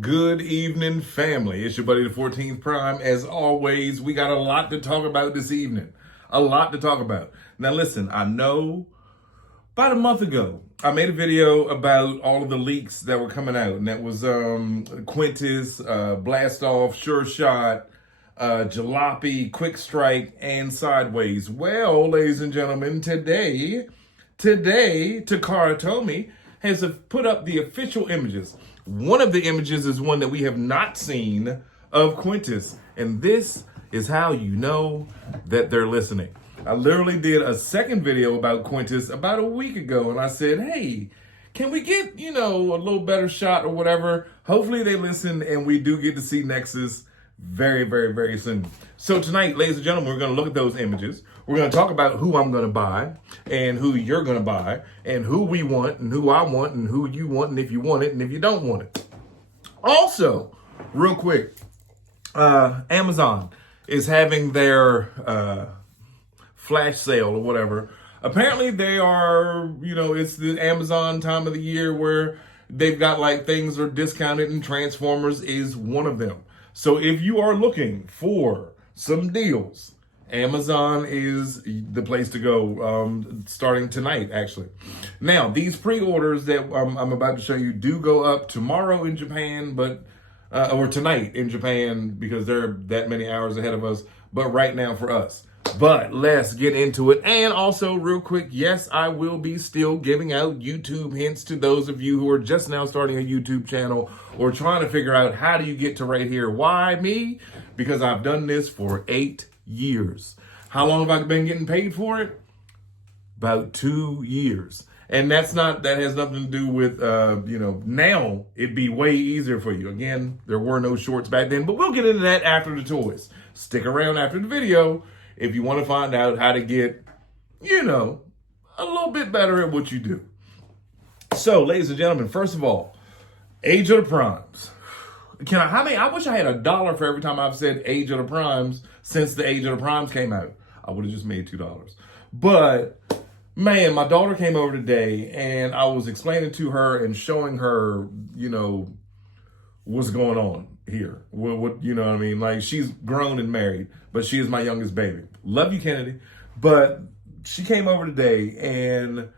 Good evening, family. It's your buddy, the 14th Prime. As always, we got a lot to talk about this evening. A lot to talk about. Now, listen, I know about a month ago, I made a video about all of the leaks that were coming out, and that was Quintus, Blast Off, Sure Shot, Jalopy, Quick Strike, and Sideways. Well, ladies and gentlemen, today, Takara Tomy has put up the official images. One of the images is one that we have not seen of Quintus, and this is how you know that they're listening. I literally did a second video about Quintus about a week ago, and I said, hey, can we get, a little better shot or whatever? Hopefully they listen, and we do get to see Nexus very, very, very soon. So tonight, ladies and gentlemen, we're going to look at those images. We're going to talk about who I'm going to buy and who you're going to buy and who we want and who I want and who you want and if you want it and if you don't want it. Also, real quick, Amazon is having their flash sale or whatever. Apparently they are, it's the Amazon time of the year where they've got like things are discounted, and Transformers is one of them. So if you are looking for some deals, Amazon is the place to go, starting tonight, actually. Now, these pre-orders that I'm about to show you do go up tomorrow in Japan, or tonight in Japan, because they're that many hours ahead of us, but right now for us. But let's get into it. And also, real quick, yes, I will be still giving out YouTube hints to those of you who are just now starting a YouTube channel or trying to figure out how do you get to right here. Why me? Because I've done this for 8 years. How long have I been getting paid for it? About 2 years. And that has nothing to do with, now it'd be way easier for you. Again, there were no shorts back then, but we'll get into that after the toys. Stick around after the video if you want to find out how to get, a little bit better at what you do. So, ladies and gentlemen, first of all, Age of the Primes. I wish I had $1 for every time I've said Age of the Primes since the Age of the Primes came out. I would have just made $2. But, man, my daughter came over today, and I was explaining to her and showing her, what's going on here. What you know what I mean? Like, she's grown and married, but she is my youngest baby. Love you, Kennedy. But she came over today, and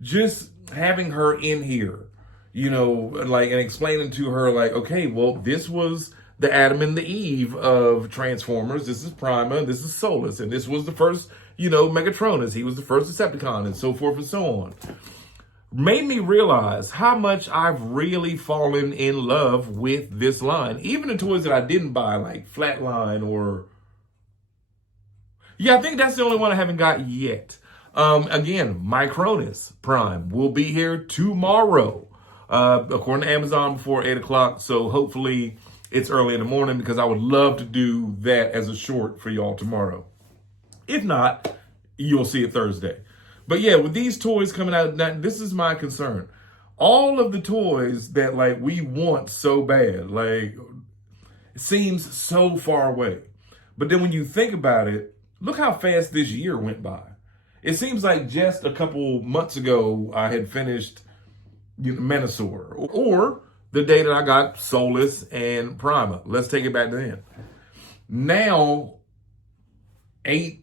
just having her in here, and explaining to her, like, okay, well, this was the Adam and the Eve of Transformers. This is Prima, this is Solus, and this was the first, Megatronus. He was the first Decepticon, and so forth and so on. Made me realize how much I've really fallen in love with this line. Even the toys that I didn't buy, like Flatline or... Yeah, I think that's the only one I haven't got yet. Again, Micronus Prime will be here tomorrow, according to Amazon, before 8 o'clock. So hopefully it's early in the morning, because I would love to do that as a short for y'all tomorrow. If not, you'll see it Thursday. But yeah, with these toys coming out, now, this is my concern. All of the toys that we want so bad, it seems so far away. But then when you think about it, look how fast this year went by. It seems like just a couple months ago, I had finished Menasor, or the day that I got Solus and Prima. Let's take it back then. Now, 8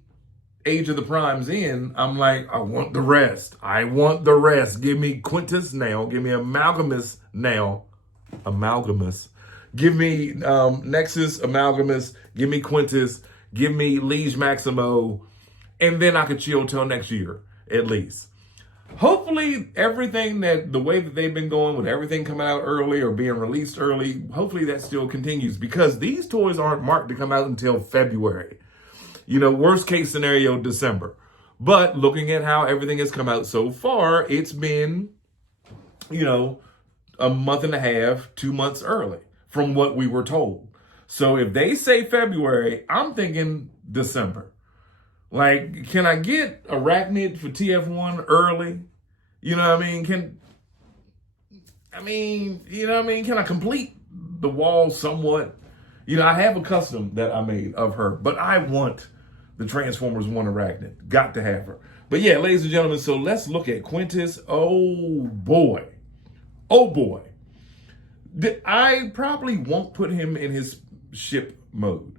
Age of the Primes in, I'm like, I want the rest. I want the rest. Give me Quintus now. Give me Amalgamus now. Amalgamus. Give me Nexus, Amalgamus. Give me Quintus. Give me Liege Maximo. And then I could chill till next year, at least. Hopefully, the way that they've been going with everything coming out early or being released early, hopefully that still continues, because these toys aren't marked to come out until February. Worst case scenario, December. But looking at how everything has come out so far, it's been, a month and a half, 2 months early from what we were told. So if they say February, I'm thinking December. Can I get Arachnid for TF1 early? Can I complete the wall somewhat? I have a custom that I made of her, but I want the Transformers 1 Arachnid. Got to have her. But yeah, ladies and gentlemen, so let's look at Quintus. Oh boy. I probably won't put him in his ship mode.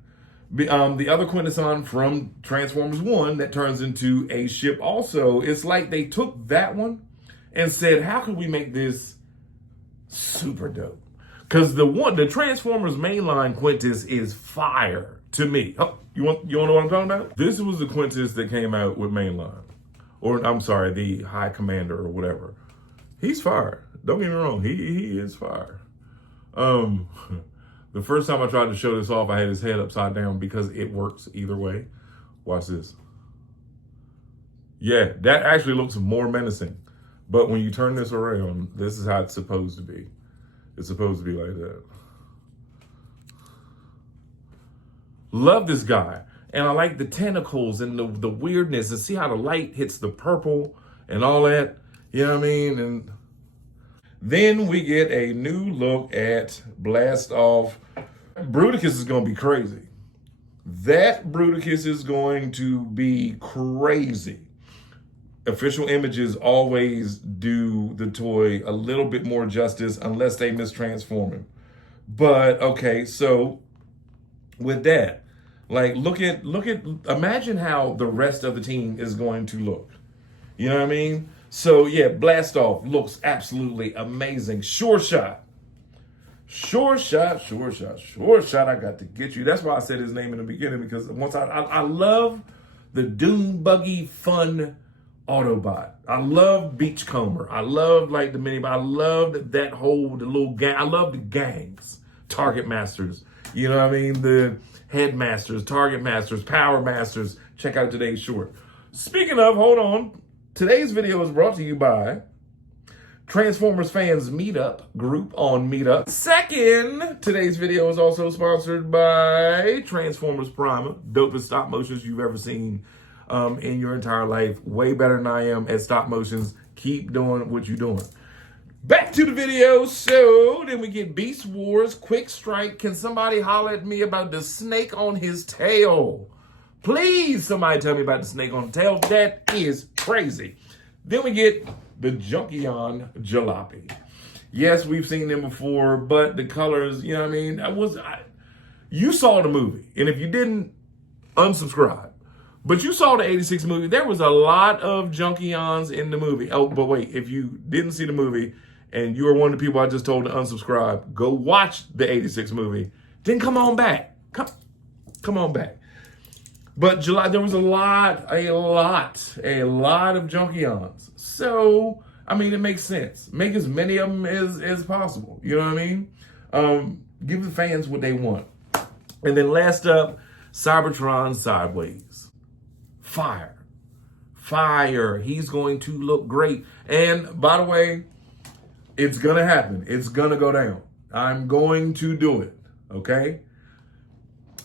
The other Quintesson from Transformers 1 that turns into a ship also, it's like they took that one and said, how can we make this super dope? Because the Transformers mainline Quintus is fire to me. Oh, you want to know what I'm talking about? This was the Quintus that came out with mainline. Or I'm sorry, the High Commander or whatever. He's fire. Don't get me wrong, he is fire. The first time I tried to show this off, I had his head upside down because it works either way. Watch this. Yeah, that actually looks more menacing. But when you turn this around, this is how it's supposed to be. It's supposed to be like that. Love this guy. And I like the tentacles and the weirdness, and see how the light hits the purple and all that. You know what I mean? And then we get a new look at Blast Off. Bruticus is going to be crazy. That Bruticus is going to be crazy. Official images always do the toy a little bit more justice unless they mistransform him. But okay, so with that, like look at imagine how the rest of the team is going to look. You know what I mean? So yeah, Blast Off looks absolutely amazing. Sure shot. Sure shot. I got to get you. That's why I said his name in the beginning, because once I love the Doom Buggy fun Autobot. I love Beachcomber. I love like the mini. I loved that whole the little gang. I love the gangs, Target Masters. You know what I mean? The Headmasters, Target Masters, Power Masters. Check out today's short. Speaking of, hold on. Today's video is brought to you by Transformers Fans Meetup group on Meetup. Second, today's video is also sponsored by Transformers Prima, dopest stop motions you've ever seen in your entire life. Way better than I am at stop motions. Keep doing what you're doing. Back to the video. So then we get Beast Wars, Quick Strike. Can somebody holler at me about the snake on his tail? Please, somebody tell me about the snake on the tail. That is crazy. Then we get the Junkion Jalopy. Yes, we've seen them before, but the colors, you know what I mean? You saw the movie, and if you didn't, unsubscribe. But you saw the 86 movie. There was a lot of Junkions in the movie. Oh, but wait, if you didn't see the movie and you are one of the people I just told to unsubscribe, go watch the 86 movie. Then come on back. Come on back. But July, there was a lot of Junkions. So, I mean, it makes sense. Make as many of them as possible. You know what I mean? Give the fans what they want. And then last up, Cybertron Sideways. Fire. He's going to look great. And by the way, it's going to happen. It's going to go down. I'm going to do it. Okay?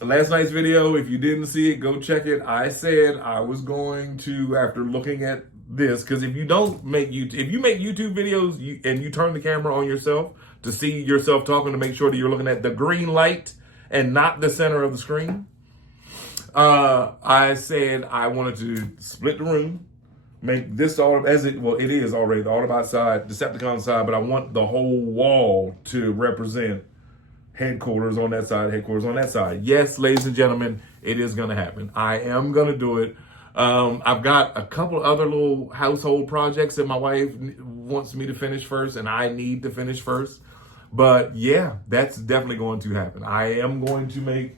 Last night's video, if you didn't see it, go check it. I said I was going to, after looking at this, because if you make YouTube videos and you turn the camera on yourself to see yourself talking, to make sure that you're looking at the green light and not the center of the screen, I said I wanted to split the room, make this all it is already the Autobot side, Decepticon side, but I want the whole wall to represent headquarters on that side, headquarters on that side. Yes, ladies and gentlemen, it is going to happen. I am going to do it. I've got a couple other little household projects that my wife wants me to finish first, and I need to finish first. But yeah, that's definitely going to happen. I am going to make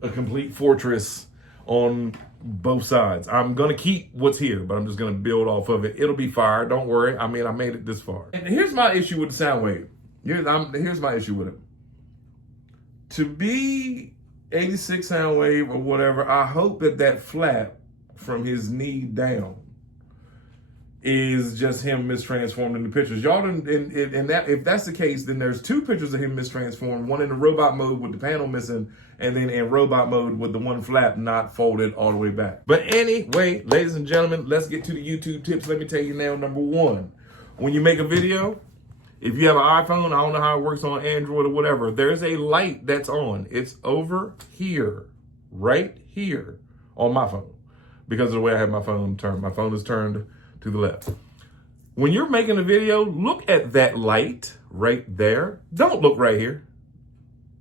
a complete fortress on both sides. I'm going to keep what's here, but I'm just going to build off of it. It'll be fire. Don't worry. I mean, I made it this far. And here's my issue with the Soundwave. Here's my issue with it. To be 86 Soundwave or whatever, I hope that flap from his knee down is just him mistransformed in the pictures. Y'all, if that's the case, then there's two pictures of him mistransformed, one in the robot mode with the panel missing, and then in robot mode with the one flap not folded all the way back. But anyway, ladies and gentlemen, let's get to the YouTube tips. Let me tell you now, number one, when you make a video, if you have an iPhone, I don't know how it works on Android or whatever, there's a light that's on. It's over here, right here on my phone, because of the way I have my phone turned. My phone is turned to the left. When you're making a video, look at that light right there. Don't look right here.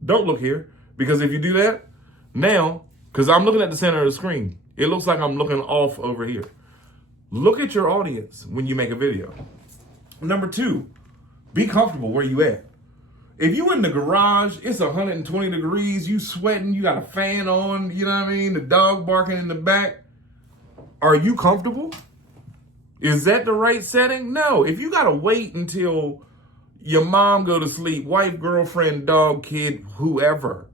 Don't look here. Because if you do that, now, because I'm looking at the center of the screen, it looks like I'm looking off over here. Look at your audience when you make a video. Number 2, be comfortable where you at. If you in the garage, it's 120 degrees, you sweating, you got a fan on, you know what I mean? The dog barking in the back. Are you comfortable? Is that the right setting? No. If you got to wait until your mom go to sleep, wife, girlfriend, dog, kid, whoever,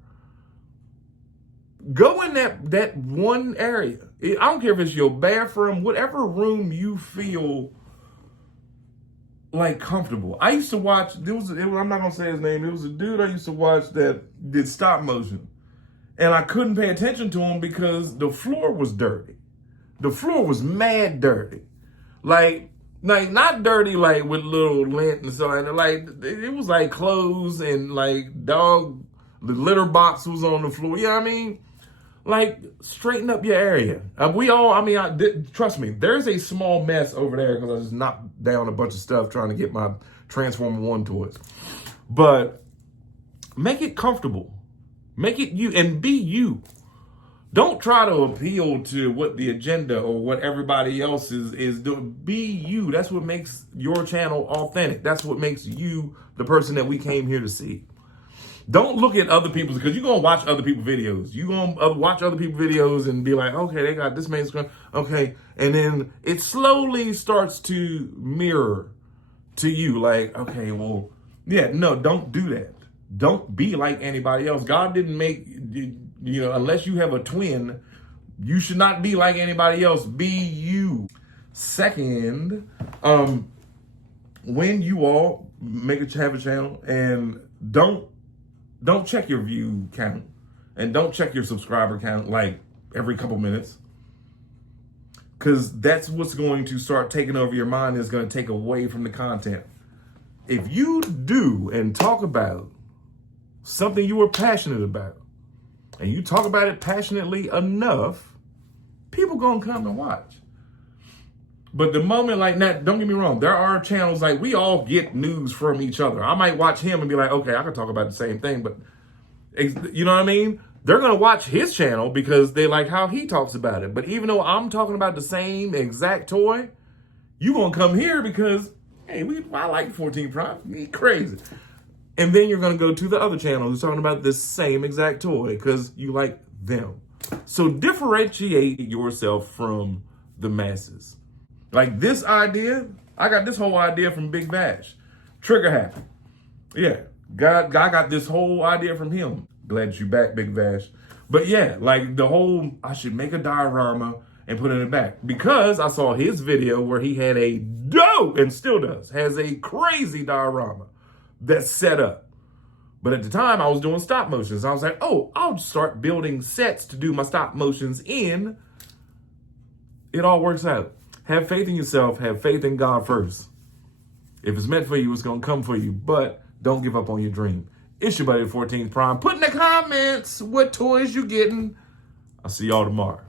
go in that one area. I don't care if it's your bathroom, whatever room you feel like comfortable. I used to watch, I'm not going to say his name. It was a dude I used to watch that did stop motion. And I couldn't pay attention to him because the floor was dirty. The floor was mad dirty. Like not dirty like with little lint and stuff like that. Like it was like clothes and like the litter box was on the floor. You know what I mean? Like, straighten up your area. Trust me, there's a small mess over there because I just knocked down a bunch of stuff trying to get my Transformer 1 toys. But make it comfortable. Make it you and be you. Don't try to appeal to what the agenda or what everybody else is doing. Be you. That's what makes your channel authentic. That's what makes you the person that we came here to see. Don't look at other people's, because you're going to watch other people's videos. You're going to watch other people's videos and be like, okay, they got this main screen. Okay. And then it slowly starts to mirror to you. Like, okay, well, yeah, no, don't do that. Don't be like anybody else. God didn't make, unless you have a twin, you should not be like anybody else. Be you. Second, when you all have a channel, and don't check your view count and don't check your subscriber count like every couple minutes, because that's what's going to start taking over your mind. Is going to take away from the content. If you do and talk about something you were passionate about and you talk about it passionately enough, people going to come and watch. But the moment like that, don't get me wrong, there are channels like we all get news from each other. I might watch him and be like, okay, I can talk about the same thing, but you know what I mean? They're going to watch his channel because they like how he talks about it. But even though I'm talking about the same exact toy, you going to come here because, hey, I like 14 Prime. Me crazy. And then you're going to go to the other channel who's talking about the same exact toy because you like them. So differentiate yourself from the masses. Like this idea, I got this whole idea from Big Bash. Trigger happy. Yeah, I got this whole idea from him. Glad you back, Big Bash. But yeah, like the whole, I should make a diorama and put it in the back. Because I saw his video where he had a dope, and still does, has a crazy diorama that's set up. But at the time I was doing stop motions. I was like, oh, I'll start building sets to do my stop motions in. It all works out. Have faith in yourself. Have faith in God first. If it's meant for you, it's going to come for you. But don't give up on your dream. It's your buddy, 14th Prime. Put in the comments what toys you getting. I'll see y'all tomorrow.